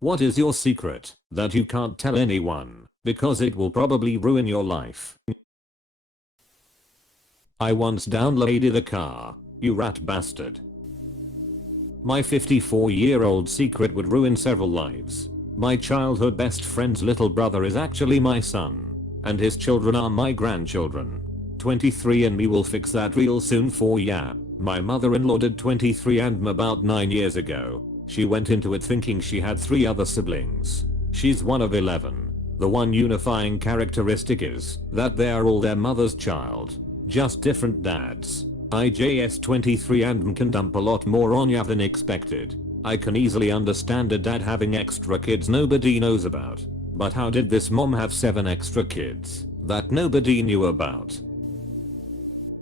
What is your secret that you can't tell anyone because it will probably ruin your life? I once downloaded a car, you rat bastard. My 54-year-old secret would ruin several lives. My childhood best friend's little brother is actually my son, and his children are my grandchildren. 23andMe will fix that real soon for ya. My mother-in-law did 23andMe about 9 years ago. She went into it thinking she had 3 other siblings. She's one of 11. The one unifying characteristic is that they are all their mother's child, just different dads. IJS 23andMe can dump a lot more on ya than expected. I can easily understand a dad having extra kids nobody knows about. But how did this mom have 7 extra kids that nobody knew about?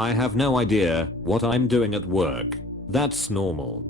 I have no idea what I'm doing at work. That's normal.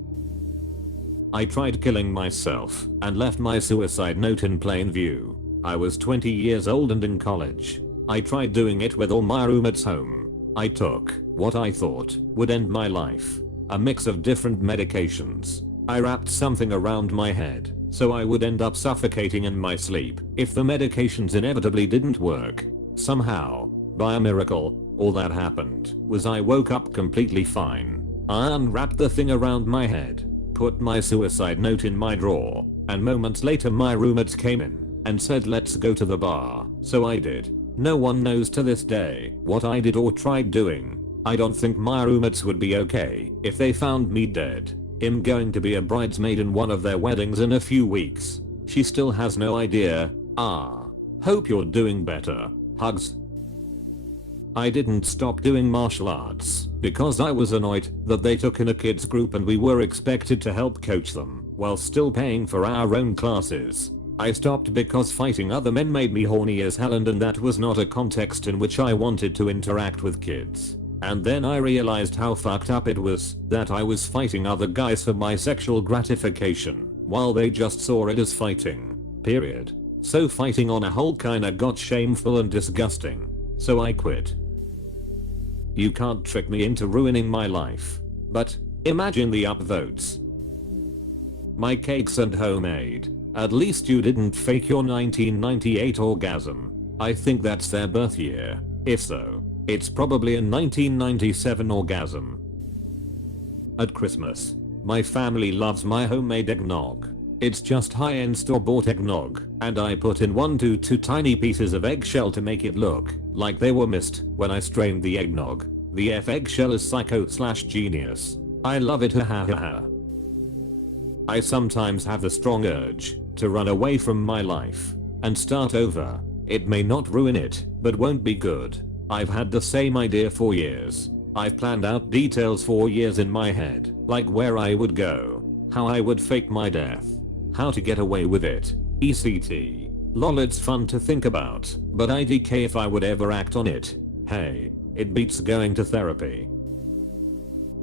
I tried killing myself and left my suicide note in plain view. I was 20 years old and in college. I tried doing it with all my roommates home. I took what I thought would end my life, a mix of different medications. I wrapped something around my head so I would end up suffocating in my sleep if the medications inevitably didn't work. Somehow, by a miracle, all that happened was I woke up completely fine. I unwrapped the thing around my head, put my suicide note in my drawer, and moments later my roommates came in and said let's go to the bar. So I did. No one knows to this day what I did or tried doing. I don't think my roommates would be okay if they found me dead. I'm going to be a bridesmaid in one of their weddings in a few weeks. She still has no idea. Hope you're doing better. Hugs. I didn't stop doing martial arts because I was annoyed that they took in a kids group and we were expected to help coach them while still paying for our own classes. I stopped because fighting other men made me horny as hell, and that was not a context in which I wanted to interact with kids. And then I realized how fucked up it was that I was fighting other guys for my sexual gratification while they just saw it as fighting. Period. So fighting on a whole kinda got shameful and disgusting. So I quit. You can't trick me into ruining my life. But imagine the upvotes. My cakes and homemade. At least you didn't fake your 1998 orgasm. I think that's their birth year. If so, it's probably a 1997 orgasm. At Christmas, my family loves my homemade eggnog. It's just high-end store-bought eggnog, and I put in 1 to 2 tiny pieces of eggshell to make it look like they were missed when I strained the eggnog. The eggshell is psycho/genius. I love it, ha ha ha. I sometimes have the strong urge to run away from my life and start over. It may not ruin it, but won't be good. I've had the same idea for years. I've planned out details for years in my head, like where I would go, how I would fake my death, how to get away with it, etc. Lol, it's fun to think about, but IDK if I would ever act on it. Hey, it beats going to therapy.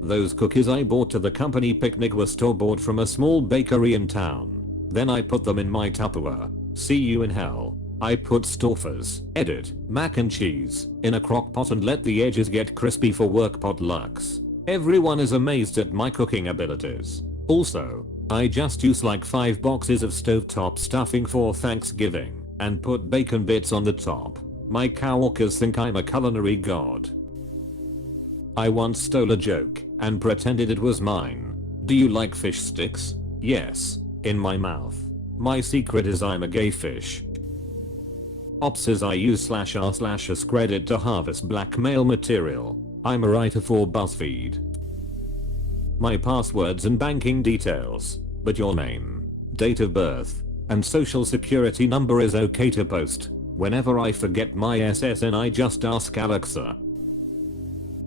Those cookies I bought to the company picnic were store-bought from a small bakery in town. Then I put them in my Tupperware. See you in hell. I put Stouffer's, edit, mac and cheese, in a crock pot and let the edges get crispy for work potlucks. Everyone is amazed at my cooking abilities. Also, I just used like 5 boxes of stovetop stuffing for Thanksgiving and put bacon bits on the top. My coworkers think I'm a culinary god. I once stole a joke and pretended it was mine. Do you like fish sticks? Yes. In my mouth. My secret is I'm a gay fish. Ops says I use /r/askreddit to harvest blackmail material. I'm a writer for BuzzFeed. My passwords and banking details, but your name, date of birth, and social security number is okay to post. Whenever I forget my SSN I just ask Alexa.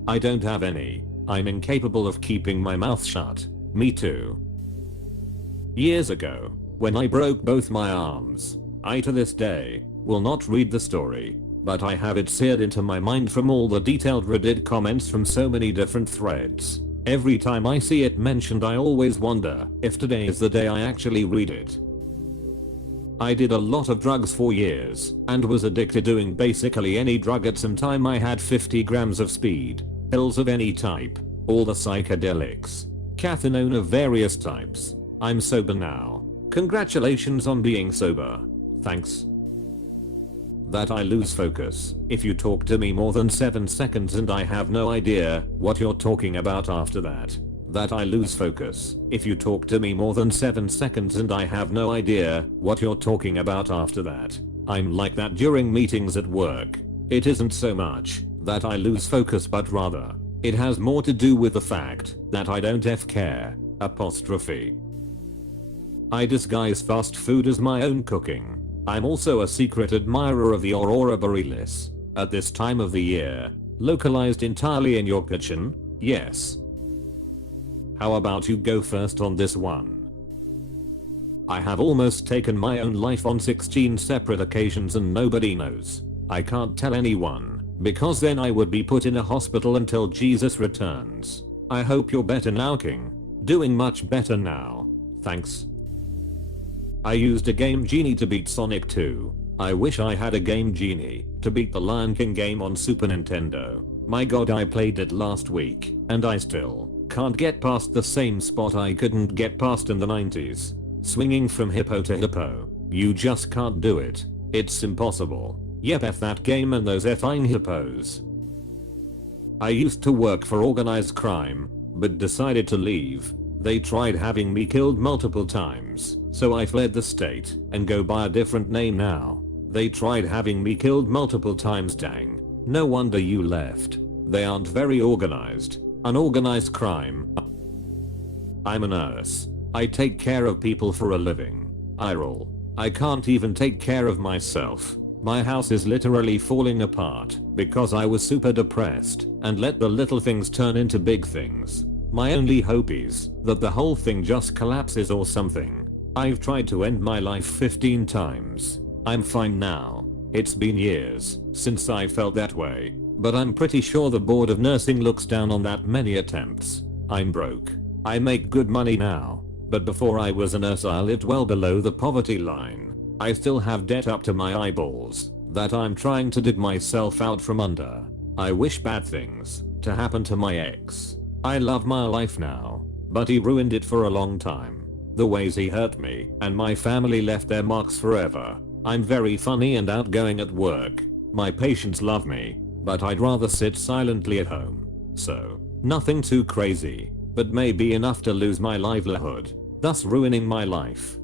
I don't have any. I'm incapable of keeping my mouth shut. Me too. Years ago, when I broke both my arms, I to this day will not read the story, but I have it seared into my mind from all the detailed Reddit comments from so many different threads. Every time I see it mentioned I always wonder if today is the day I actually read it. I did a lot of drugs for years and was addicted doing basically any drug. At some time I had 50 grams of speed, pills of any type, all the psychedelics, cathinone of various types. I'm sober now. Congratulations on being sober. Thanks. That I lose focus if you talk to me more than 7 seconds and I have no idea what you're talking about after that. That I lose focus if you talk to me more than 7 seconds and I have no idea what you're talking about after that. I'm like that during meetings at work. It isn't so much that I lose focus, but rather it has more to do with the fact that I don't care. Apostrophe. I disguise fast food as my own cooking. I'm also a secret admirer of the aurora borealis at this time of the year. Localized entirely in your kitchen? Yes. How about you go first on this one? I have almost taken my own life on 16 separate occasions and nobody knows. I can't tell anyone because then I would be put in a hospital until Jesus returns. I hope you're better now, King. Doing much better now. Thanks. I used a Game Genie to beat Sonic 2. I wish I had a Game Genie to beat the Lion King game on Super Nintendo. My god, I played it last week and I still can't get past the same spot I couldn't get past in the 90s. Swinging from hippo to hippo. You just can't do it. It's impossible. Yep, F that game and those effing hippos. I used to work for organized crime, but decided to leave. They tried having me killed multiple times, so I fled the state and go by a different name now. They tried having me killed multiple times, dang. No wonder you left. They aren't very organized. Unorganized crime. I'm a nurse. I take care of people for a living. I roll. I can't even take care of myself. My house is literally falling apart because I was super depressed and let the little things turn into big things. My only hope is that the whole thing just collapses or something. I've tried to end my life 15 times. I'm fine now. It's been years since I felt that way, but I'm pretty sure the board of nursing looks down on that many attempts. I'm broke. I make good money now, but before I was a nurse I lived well below the poverty line. I still have debt up to my eyeballs that I'm trying to dig myself out from under. I wish bad things to happen to my ex. I love my life now, but he ruined it for a long time. The ways he hurt me and my family left their marks forever. I'm very funny and outgoing at work. My patients love me, but I'd rather sit silently at home. So, nothing too crazy, but maybe enough to lose my livelihood, thus ruining my life.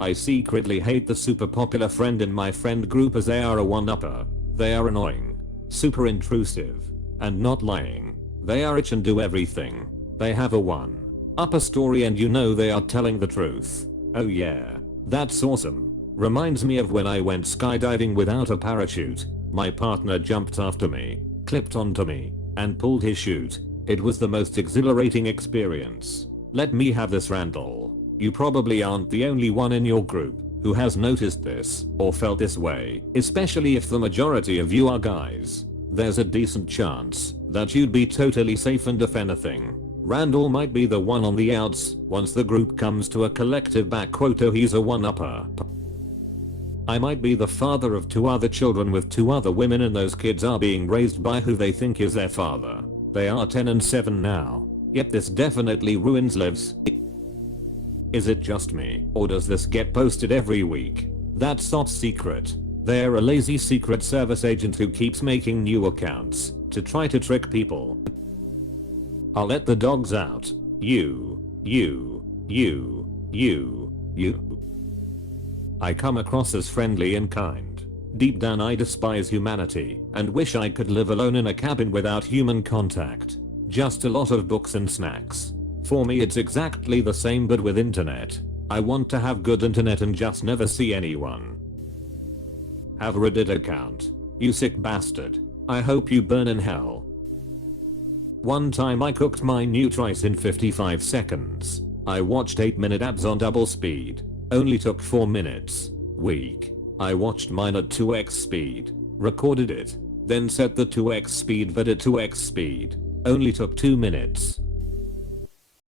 I secretly hate the super popular friend in my friend group as they are a one-upper. They are annoying, super intrusive, and not lying. They are rich and do everything. They have a one-upper story and you know they are telling the truth. Oh yeah, that's awesome. Reminds me of when I went skydiving without a parachute. My partner jumped after me, clipped onto me, and pulled his chute. It was the most exhilarating experience. Let me have this, Randall. You probably aren't the only one in your group who has noticed this or felt this way, especially if the majority of you are guys. There's a decent chance that you'd be totally safe, and if anything, Randall might be the one on the outs once the group comes to a collective backquote, he's a one-upper. I might be the father of 2 other children with 2 other women, and those kids are being raised by who they think is their father. They are 10 and 7 now. Yep, this definitely ruins lives. Is it just me, or does this get posted every week? That's not secret. They're a lazy secret service agent who keeps making new accounts to try to trick people. I'll let the dogs out. You. I come across as friendly and kind. Deep down I despise humanity and wish I could live alone in a cabin without human contact. Just a lot of books and snacks. For me it's exactly the same but with internet. I want to have good internet and just never see anyone. Have a Reddit account. You sick bastard. I hope you burn in hell. One time I cooked my new rice in 55 seconds. I watched 8-minute abs on double speed. Only took 4 minutes. Weak. I watched mine at 2x speed. Recorded it. Then set the 2x speed vid at 2x speed. Only took 2 minutes.